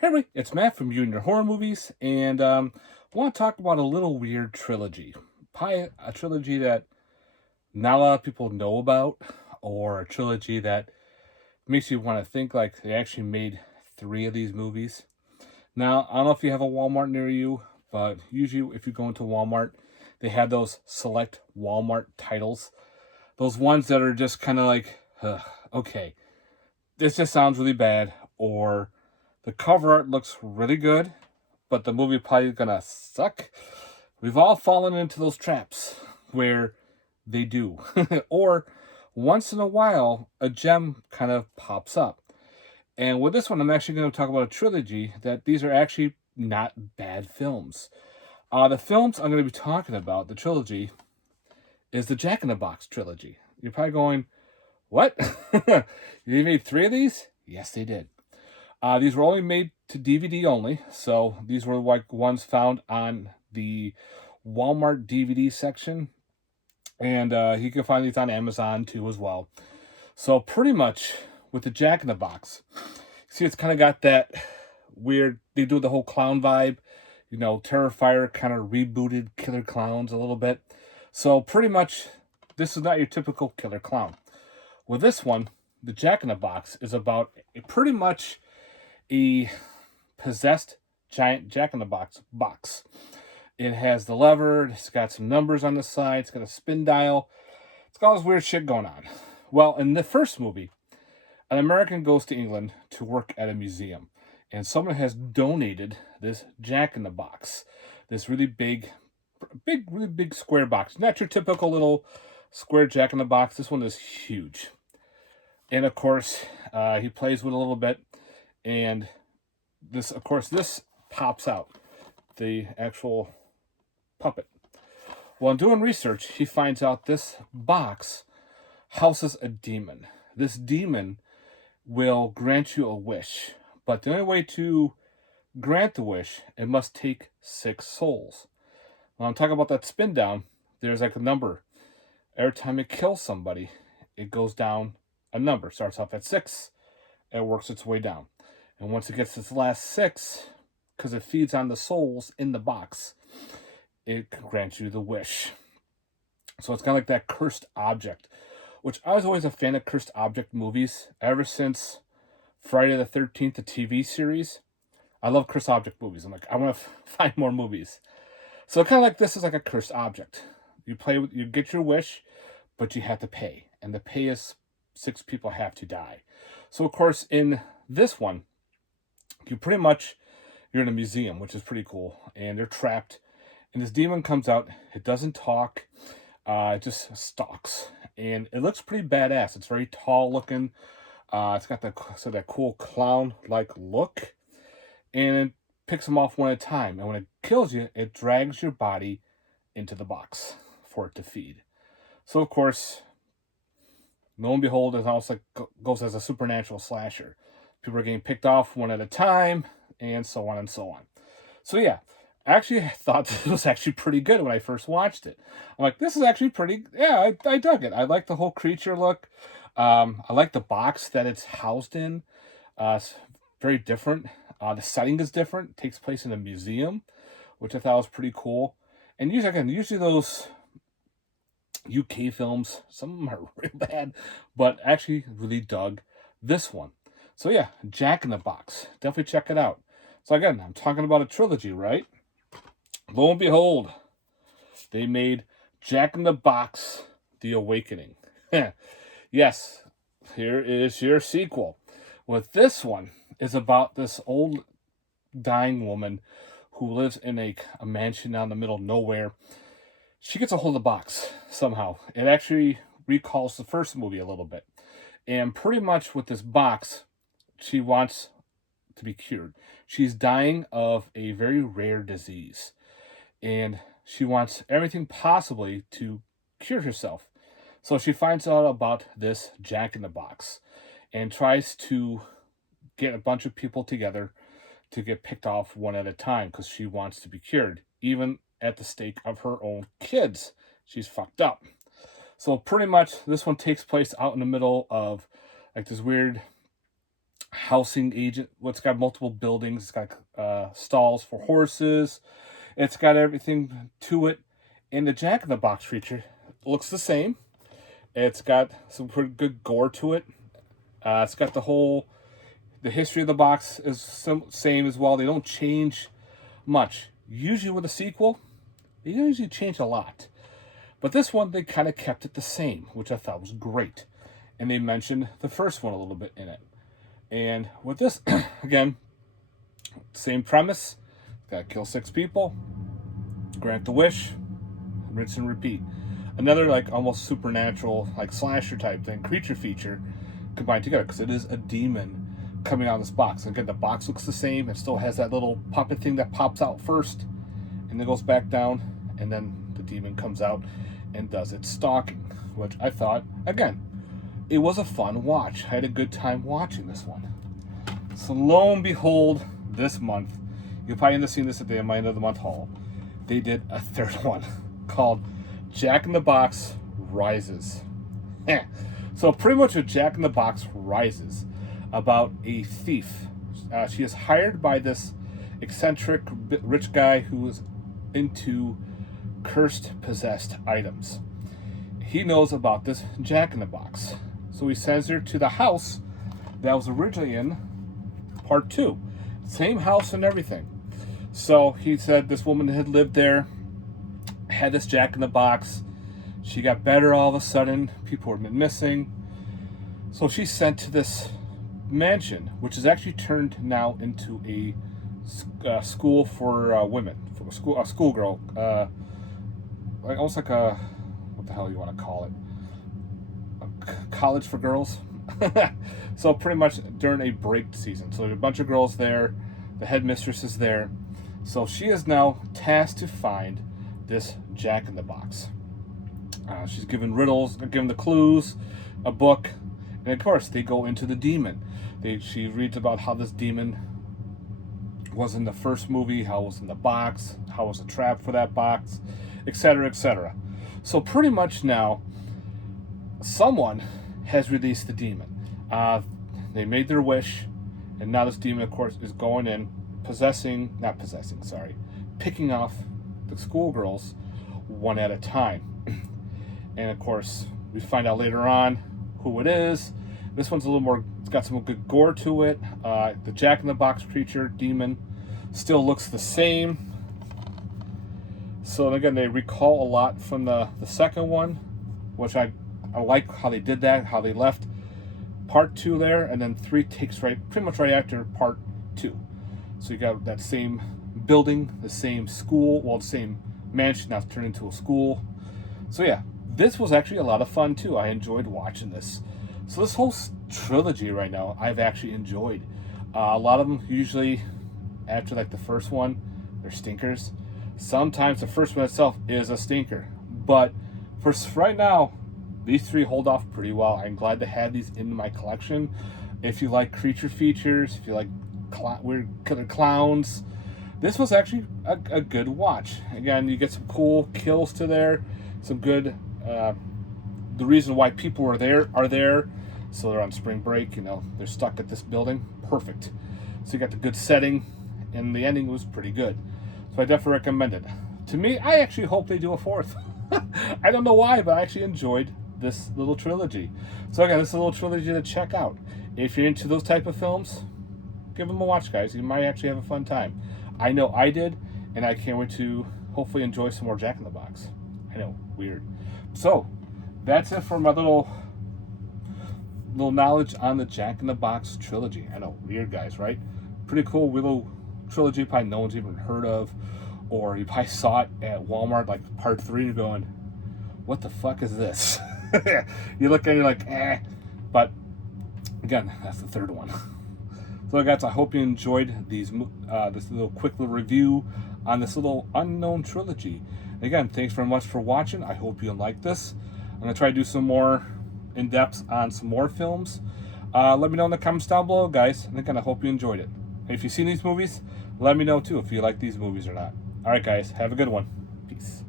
Hey, everybody, it's Matt from You and Your Horror Movies, and I want to talk about a little weird trilogy. Probably a trilogy that not a lot of people know about, or a trilogy that makes you want to think like they actually made three of these movies. Now, I don't know if you have a Walmart near you, but usually if you go into Walmart, they have those select Walmart titles. Those ones that are just kind of like, okay, this just sounds really bad, or the cover art looks really good, but the movie probably gonna suck. We've all fallen into those traps where they do. Or once in a while, a gem kind of pops up. And with this one, I'm actually going to talk about a trilogy that these are actually not bad films. The films I'm going to be talking about, the trilogy, is the Jack in the Box trilogy. You're probably going, what? They made three of these? Yes, they did. These were only made to DVD only, so these were like ones found on the Walmart DVD section, and you can find these on Amazon too as well. So pretty much with the Jack in the Box, see, it's kind of got that weird. They do the whole clown vibe, Terrifier kind of rebooted Killer Clowns a little bit. So pretty much, this is not your typical killer clown. With this one, the Jack in the Box is about pretty much a possessed giant Jack in the box. It has the lever, it's got some numbers on the side, it's got a spin dial, it's got all this weird shit going on. Well, in the first movie, an American goes to England to work at a museum, and someone has donated this Jack in the Box, this really big square box. Not your typical little square Jack in the Box. This one is huge. And of course, he plays with it a little bit, and this pops out, the actual puppet. While doing research, he finds out this box houses a demon. This demon will grant you a wish, but the only way to grant the wish, it must take 6 souls. When I'm talking about that spin down, there's like a number. Every time it kills somebody, it goes down a number. Starts off at 6, and works its way down. And once it gets its last 6, because it feeds on the souls in the box, it grants you the wish. So it's kind of like that cursed object, which I was always a fan of cursed object movies ever since Friday the 13th, the TV series. I love cursed object movies. I'm like, I want to find more movies. So kind of like this is like a cursed object. You get your wish, but you have to pay. And the pay is 6 people have to die. So of course, in this one, you're in a museum, which is pretty cool, and they're trapped. And this demon comes out. It doesn't talk. It just stalks, and it looks pretty badass. It's very tall looking. It's got that cool clown like look, and it picks them off one at a time. And when it kills you, it drags your body into the box for it to feed. So of course, lo and behold, it almost like goes as a supernatural slasher. People are getting picked off one at a time, and so on and so on. So yeah, actually I thought this was actually pretty good when I first watched it. I'm like, this is actually pretty. Yeah, I dug it. I like the whole creature look. I like the box that it's housed in. It's very different. The setting is different. It takes place in a museum, which I thought was pretty cool. And usually those UK films, some of them are real bad, but actually really dug this one. So yeah, Jack in the Box. Definitely check it out. So again, I'm talking about a trilogy, right? Lo and behold, they made Jack in the Box, The Awakening. Yes, here is your sequel. With this one is about this old dying woman who lives in a mansion out in the middle of nowhere. She gets a hold of the box somehow. It actually recalls the first movie a little bit. And pretty much with this box, she wants to be cured. She's dying of a very rare disease, and she wants everything possibly to cure herself. So she finds out about this Jack in the Box and tries to get a bunch of people together to get picked off one at a time because she wants to be cured, even at the stake of her own kids. She's fucked up. So pretty much this one takes place out in the middle of like this weird housing agent. It's got multiple buildings. It's got stalls for horses. It's got everything to it. And the Jack in the Box feature looks the same. It's got some pretty good gore to it. It's got the history of the box is same as well. They don't change much. Usually with a sequel, they usually change a lot. But this one, they kind of kept it the same, which I thought was great. And they mentioned the first one a little bit in it. And with this, again, same premise. Gotta kill 6 people, grant the wish, rinse and repeat. Another like almost supernatural, like slasher type thing, creature feature combined together, because it is a demon coming out of this box. And again, the box looks the same. It still has that little puppet thing that pops out first and then goes back down, and then the demon comes out and does its stalking, which I thought, again, it was a fun watch. I had a good time watching this one. So lo and behold, this month, you'll probably end up seeing this at the end of the month haul, they did a third one called Jack in the Box Rises. So pretty much a Jack in the Box Rises about a thief. She is hired by this eccentric rich guy who is into cursed, possessed items. He knows about this Jack in the Box. So he sends her to the house that was originally in part 2. Same house and everything. So he said this woman had lived there, had this Jack in the Box. She got better all of a sudden. People were missing. So she's sent to this mansion, which is actually turned now into a school for women, for a schoolgirl, like almost like a, what the hell you want to call it, college for girls. So pretty much during a break season. So there's a bunch of girls there. The headmistress is there. So she is now tasked to find this Jack in the Box. She's given riddles, given the clues, a book, and of course they go into the demon. She reads about how this demon was in the first movie, how it was in the box, how it was a trap for that box, etc., etc. So pretty much now, someone has released the demon. They made their wish, and now this demon, of course, is going in, picking off the schoolgirls one at a time. And of course, we find out later on who it is. This one's a little more, it's got some good gore to it. The Jack in the Box creature, demon, still looks the same. So again, they recall a lot from the second one, which I like how they did that, how they left part 2 there, and then 3 takes pretty much right after part 2. So you got that same building, the same school, well, the same mansion now turned into a school. So yeah, this was actually a lot of fun too. I enjoyed watching this. So this whole trilogy right now, I've actually enjoyed. A lot of them usually, after like the first one, they're stinkers. Sometimes the first one itself is a stinker. But for right now, these 3 hold off pretty well. I'm glad to have these in my collection. If you like creature features, if you like weird killer clowns, this was actually a good watch. Again, you get some cool kills to there, some good, the reason why people are there. So they're on spring break, they're stuck at this building. Perfect. So you got the good setting, and the ending was pretty good. So I definitely recommend it. To me, I actually hope they do a 4th. I don't know why, but I actually enjoyed this little trilogy. So again, this is a little trilogy to check out. If you're into those type of films, give them a watch, guys. You might actually have a fun time. I know I did, and I can't wait to hopefully enjoy some more Jack in the Box. I know, weird. So that's it for my little knowledge on the Jack in the Box trilogy. I know, weird, guys, right? Pretty cool little trilogy probably no one's even heard of, or you probably saw it at Walmart like part 3 and you're going, what the fuck is this? You look at it, you're like, eh. But again, that's the 3rd one. So guys, I hope you enjoyed this little quick little review on this little unknown trilogy. Again, thanks very much for watching. I hope you like this. I'm going to try to do some more in-depth on some more films. Let me know in the comments down below, guys. And again, I hope you enjoyed it. If you've seen these movies, let me know too if you like these movies or not. All right, guys, have a good one. Peace.